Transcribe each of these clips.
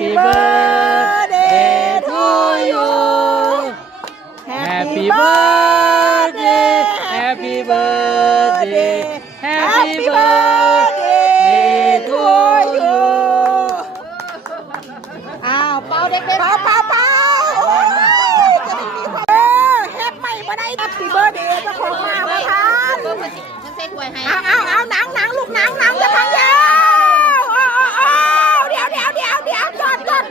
Happy birthday to you Happy birthday Happy birthday Happy birthday to you อ้าวเป่าเด็กๆเป่าโอ้ยจะไม่มีความแฮปไม่มาได้ Happy birthday เจ้าของมาประทานเอาหนังลูกหนังจะพังยาวเดี๋ยวจอดก่อน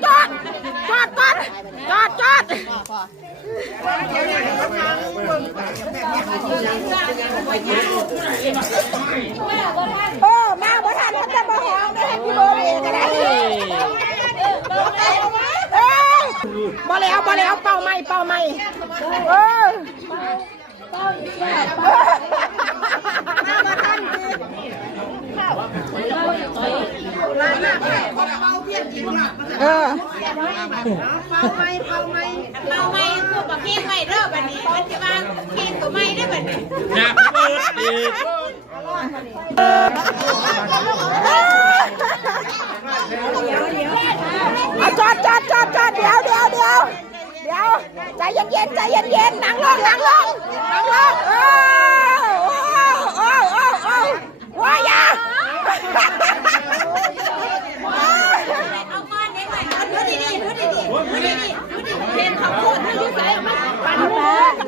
มาบ่ทันมันจะมาหอมได้ Happy birthday ก็ได้บ่แล้วเป่าไม่มาทันเป่าไม่ตัวปะพี่ไม่เริ่มแบบนี้มันจะมาพี่ตัวไม่ได้แบบนี้จอดเดี๋ยวใจเย็นนั่งลงว้ายา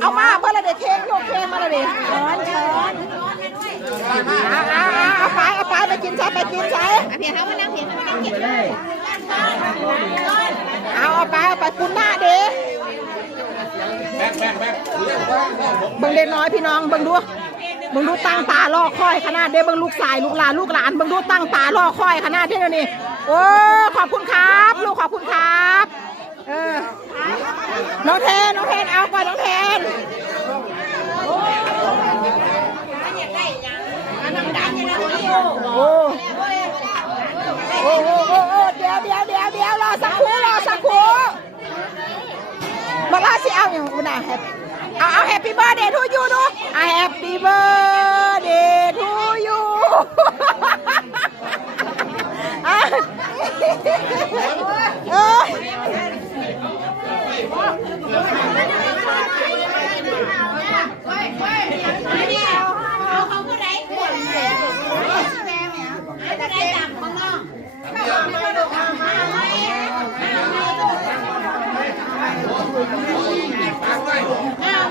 เอามาเพื่ออะไรเด็กเค้กยกเค้กมาเลยช้อนเอาไปกินใช้เพียงเขามานั่งกินเอาไปปุ้นหน้าเด็กเบิ่งเด็กน้อยพี่น้องเบิ่งดูตั้งตาล่อคอยขนาดเด้เบิ่งลูกสายลูกหลานเบิ่งดูตั้งตาล่อคอยขนาดเด้นี่โอ้ขอบคุณครับลูกขอบคุณครับน้องเทนเอาก่อนน้องเทนโอ้เดี๋ยวรอสักครู่มาลาสิเอาอย่างกูน่ะเอา Happy birthday to you ดู Happy birthday to you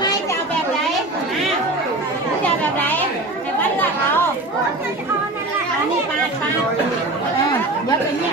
ไม่จะแบบไหนให้บ้านเราเอาอันนี้ปาดเดี๋ยวเป็นเนี่ย